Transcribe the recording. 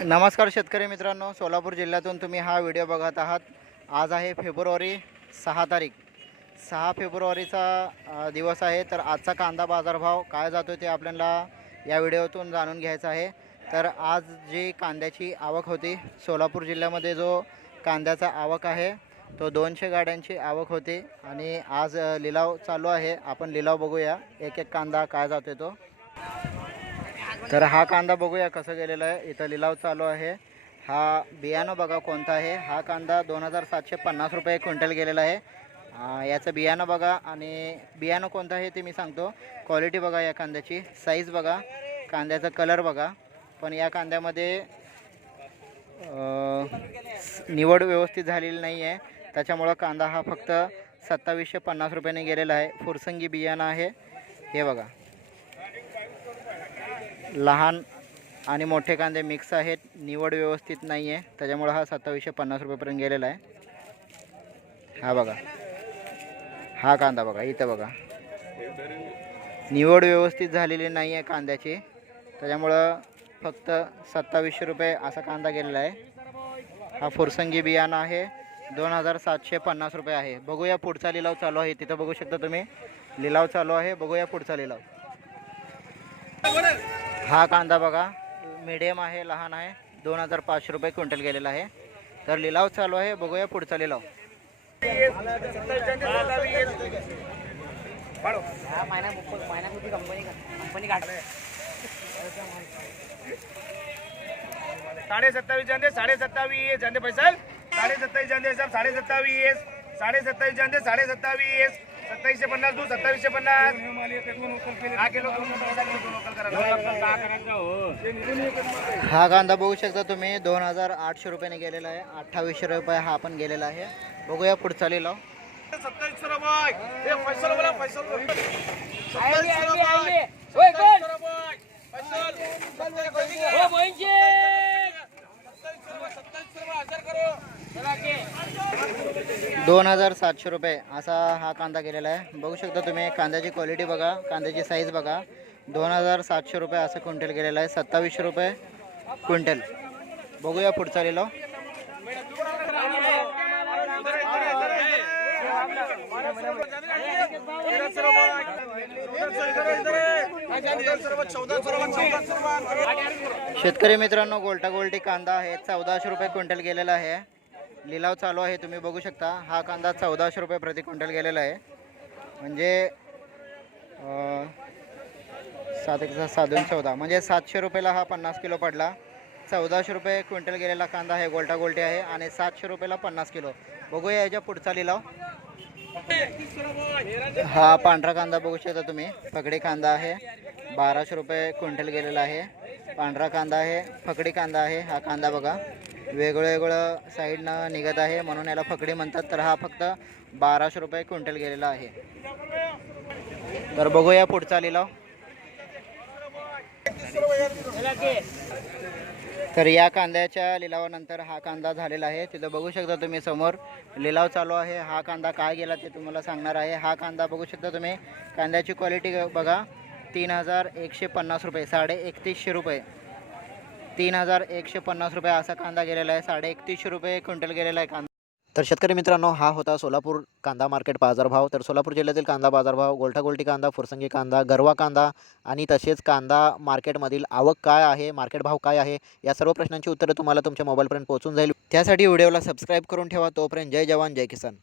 नमस्कार शेतकरी मित्रांनो सोलापूर जिल्ह्यातून तुम्ही हा व्हिडिओ बघत आहात. आज आहे फेब्रुवारी सहा तारीख. सहा फेब्रुवारीचा दिवस आहे तर आजचा कांदा बाजारभाव काय जातो ते आपल्याला या व्हिडिओतून जाणून घ्यायचं आहे. तर आज जी कांद्याची आवक होती सोलापूर जिल्ह्यामध्ये जो कांद्याचा आवक आहे तो दोनशे गाड्यांची आवक होती आणि आज लिलाव चालू आहे. आपण लिलाव बघूया एक एक कांदा काय जातो तो. तर हा कांदा बघूया कसं गेलेला आहे. इथं लिलाव चालू आहे. हा बियाणं बघा कोणता आहे. हा कांदा दोन हजार सातशे पन्नास रुपये क्विंटल गेलेला आहे. याचं बियाणं बघा आणि बियाणं कोणतं आहे ते मी सांगतो. क्वालिटी बघा या कांद्याची. साईज बघा. कांद्याचा कलर बघा. पण या कांद्यामध्ये निवड व्यवस्थित झालेली नाही आहे. त्याच्यामुळं कांदा हा फक्त सत्तावीसशे पन्नास रुपयाने गेलेला आहे. फुरसंगी बियाणं आहे. हे बघा. लहान आणि मोठे कांदे मिक्स आहेत. निवड व्यवस्थित नाही आहे त्याच्यामुळं हा सत्तावीसशे पन्नास रुपयेपर्यंत गेलेला आहे. हा बघा. हा कांदा बघा. इथं बघा. निवड व्यवस्थित झालेली नाही आहे कांद्याची. त्याच्यामुळं फक्त सत्तावीसशे रुपये असा कांदा गेलेला आहे. हा फुरसंगी बियाणं आहे. दोन हजार सातशे पन्नास रुपये आहे. बघूया पुढचा लिलाव चालू आहे. तिथं बघू शकता तुम्ही. लिलाव चालू आहे. बघूया पुढचा लिलाव. हा कांदा बघा मीडियम आहे लहान आहे. दोन हजार पाचशे रुपये क्विंटल गेलेला आहे. तर लिलाव चालू आहे. बघूया पुढचा लिलाव. साडे सत्तावीस जानदे साडे सत्तावीस जानदे पैसा साडे सत्तावीस जानदे साहेब साडे सत्तावीस साडे सत्तावीस जानदे साडे सत्तावीस सत्तावीसशे पन्नास तू सत्तावीसशे पन्नास. हा किलो हा? कांदा बघू शकता तुम्ही दोन हजार आठशे रुपयाने गेलेला आहे. अठ्ठावीसशे रुपये हा पण गेलेला आहे. बघूया पुढचा लिलाव. सत्तावीसशे रुपये हे पैसा बोला पैसा सत्तावीसशे दोन हजार सातशे रुपये असा हा कांदा गेलेला आहे. बघू शकता तुम्ही कांद्याची क्वालिटी बघा कांद्याची साईज बघा. दोन हजार सातशे रुपये असं क्विंटल गेलेलं आहे. सत्तावीसशे रुपये क्विंटल. बघूया पुढचा लिलाव. शेतकरी मित्रांनो गोल्टा गोल्टी कांदा आहे. चौदाशे रुपये क्विंटल गेलेला आहे. लिलाव चालू आहे तुम्ही बघू शकता. हा कांदा चौदाशे रुपये प्रति क्विंटल गेलेला आहे. म्हणजे सात एक सात दोन चौदा. म्हणजे सातशे रुपयाला हा पन्नास किलो पडला. चौदाशे रुपये क्विंटल गेलेला कांदा आहे गोल्टा गोल्टी आहे आणि सातशे रुपयाला पन्नास किलो. बघूया याच्या पुढचा लिलाव. हा पांढरा कांदा बघू शकता तुम्ही. पगडी कांदा आहे. बाराशे रुपये क्विंटल गेलेला आहे. पांढरा कांदा आहे फकडी कांदा आहे. हा कांदा बघा वेगळं वेगळं साईडनं निघत आहे. म्हणून याला फकडी म्हणतात. तर हा फक्त बाराशे रुपये क्विंटल गेलेला आहे. तर बघूया पुढचा लिलाव. तर या कांद्याच्या लिलावानंतर हा कांदा झालेला आहे. तिथं बघू शकता तुम्ही समोर लिलाव चालू आहे. हा कांदा काय गेला ते तुम्हाला सांगणार आहे. हा कांदा बघू शकता तुम्ही. कांद्याची क्वालिटी बघा. तीन हजार एकशे पन्नास रुपये साडे एकतीसशे रुपये. तीन हजार एकशे पन्नास रुपये असा कांदा गेलेला आहे साडे एकतीसशे रुपये क्विंटल गेलेला आहे कांदा. तर शेतकरी मित्रांनो हा होता सोलापूर कांदा मार्केट बाजारभाव तर सोलापूर जिल्ह्यातील कांदा बाजारभाव गोलठागोलटी गोल्टी कांदा फुरसंगी कांदा गरवा कांदा आणि तसेच कांदा मार्केटमधील आवक काय आहे मार्केट भाव काय आहे या सर्व प्रश्नांची उत्तरं तुम्हाला तुमच्या मोबाईलपर्यंत पोहोचून जाईल. त्यासाठी व्हिडिओला सबस्क्राईब करून ठेवा. तोपर्यंत जय जवान जय किसान.